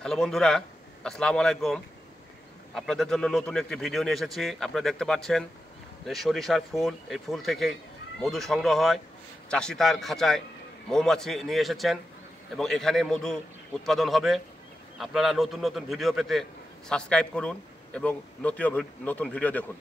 হ্যালো বন্ধুরা, আসসালামু আলাইকুম। আপনাদের জন্য নতুন একটি ভিডিও নিয়ে এসেছি। আপনারা দেখতে পাচ্ছেন যে সরিষার ফুল, এই ফুল থেকেই মধু সংগ্রহ হয়। চাষি তার খাঁচায় মৌমাছি নিয়ে এসেছেন এবং এখানে মধু উৎপাদন হবে। আপনারা নতুন নতুন ভিডিও পেতে সাবস্ক্রাইব করুন এবং নতুন ভিডিও দেখুন।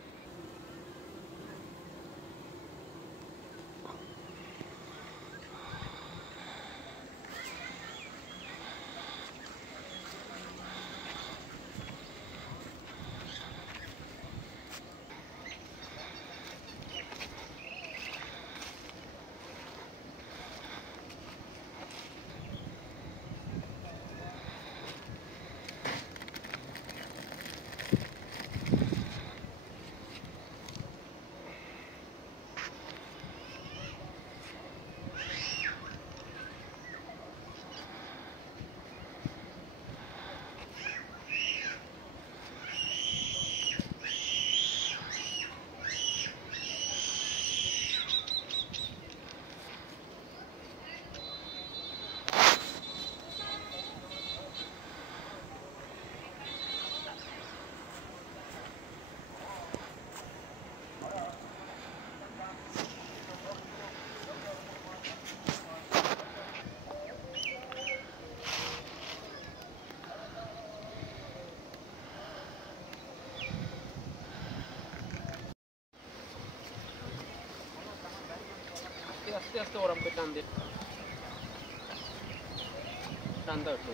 আস্তে আস্তে ওরম করে টান দিয়ে টান দাও একটু।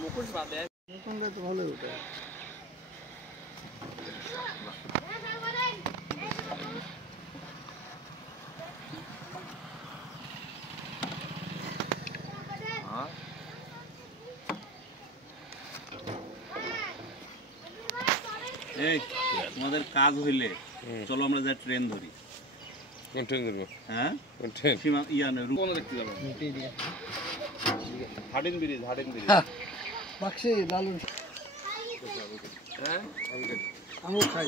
মুখোশ বাদে তো ভালো ওটা। এই তোমাদের কাজ হইলে চলো আমরা যা ট্রেন ধরি। কোন ট্রেন ধরবো? হ্যাঁ কোন ট্রেন? সীমা রূপনা দেখতে যাবো। হাডিন ব্রিজ বাক্সে লালু। হ্যাঁ আমি খাই